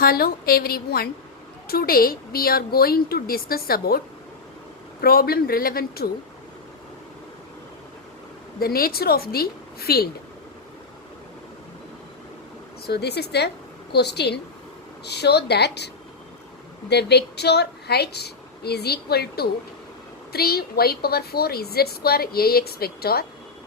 Hello everyone. Today we are going to discuss about problem relevant to the nature of the field. So this is the question. Show that the vector h is equal to 3y power 4 z square ax vector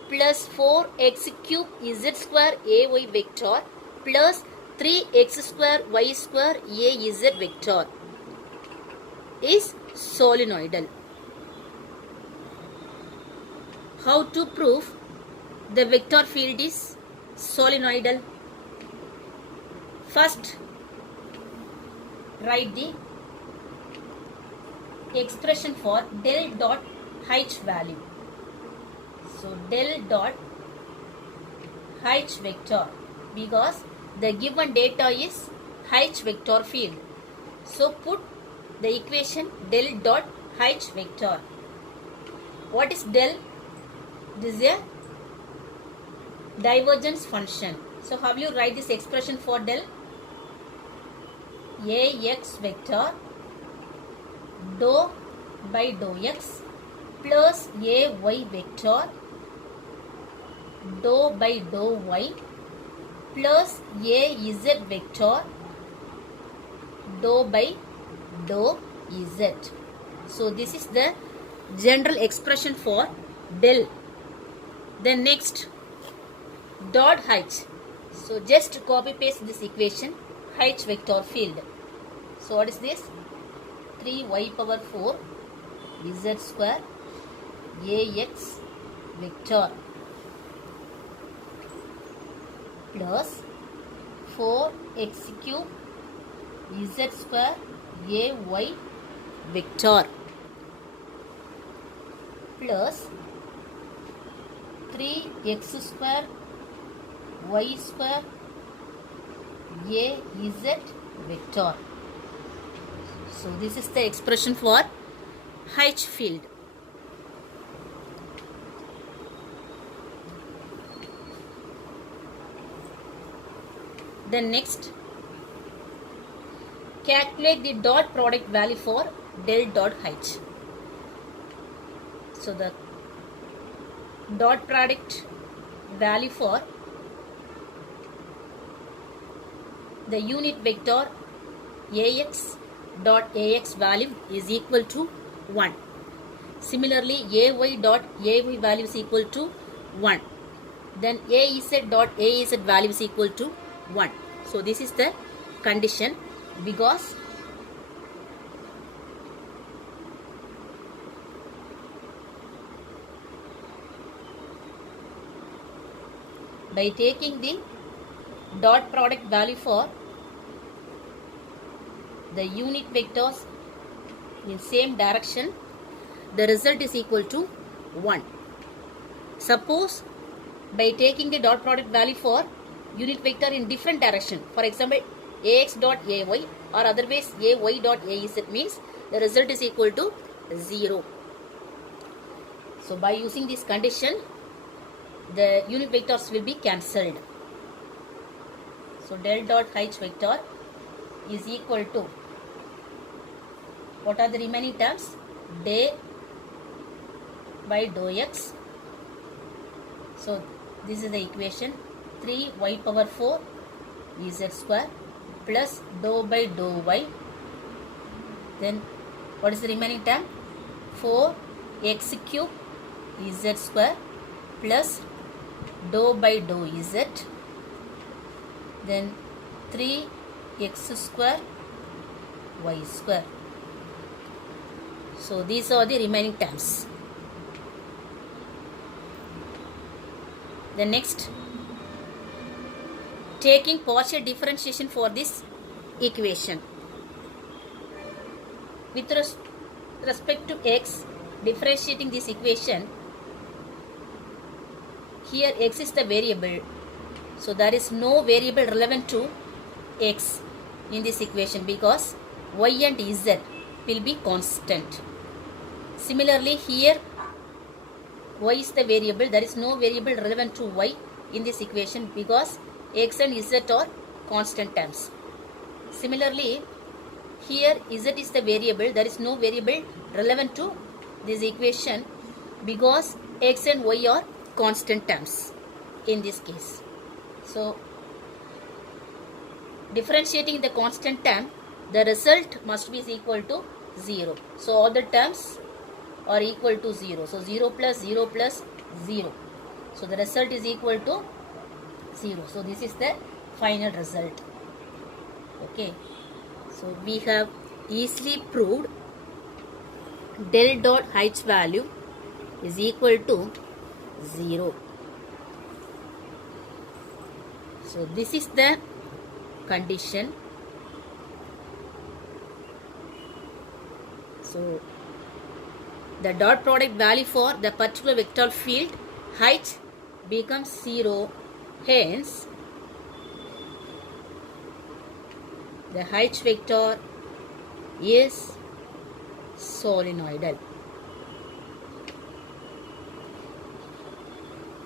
plus 4x cube z square ay vector plus 3x square y square az vector is solenoidal. How to prove the vector field is solenoidal? First, write the expression for del dot h value. So del dot h vector, because the given data is h vector field. So put the equation del dot h vector. What is del? This is a divergence function. So how will you write this expression for del? Ax vector dou by dou x plus ay vector dou by dou y plus az vector dou by dou z. So this is the general expression for del. Then next, dot h. So just copy paste this equation, h vector field. So what is this? 3y power 4 z square ax vector plus 4x cube z square ay vector plus 3x square y square az vector. So this is the expression for h field. Then next, calculate the dot product value for del dot h. So the dot product value for the unit vector ax dot ax value is equal to 1. Similarly, ay dot ay value is equal to 1. Then az dot az value is equal to 1. So this is the condition, because by taking the dot product value for the unit vectors in same direction, the result is equal to 1. Suppose by taking the dot product value for unit vector in different direction, for example ax dot ay or otherwise ay dot az, means the result is equal to 0. So by using this condition, the unit vectors will be cancelled. So del dot h vector is equal to, what are the remaining terms? Del by dou x. So this is the equation, 3y power 4 z square plus dou by dou y. Then what is the remaining term? 4x cube z square plus dou by dou z. Then 3x square y square. So these are the remaining terms. The next, taking partial differentiation for this equation. With respect to x, differentiating this equation, here x is the variable. So there is no variable relevant to x in this equation, because y and z will be constant. Similarly, here y is the variable. There is no variable relevant to y in this equation because x and z are constant terms. Similarly, here z is the variable. There is no variable relevant to this equation because x and y are constant terms in this case. So, differentiating the constant term, the result must be equal to 0. So, all the terms are equal to 0. So, 0 plus 0 plus 0. So, the result is equal to 0. So, this is the final result. Okay. So, we have easily proved del dot h value is equal to 0. So, this is the condition. So, the dot product value for the particular vector field h becomes 0. Hence, the h vector is solenoidal.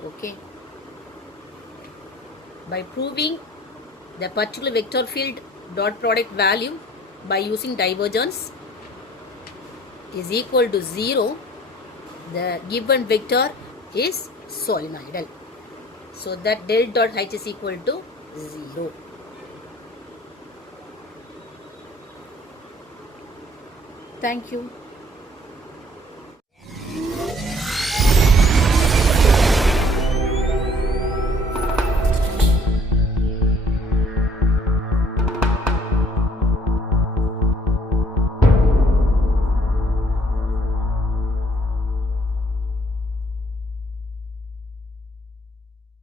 Okay. By proving the particular vector field dot product value by using divergence is equal to 0, the given vector is solenoidal. So that del dot h is equal to 0. Thank you.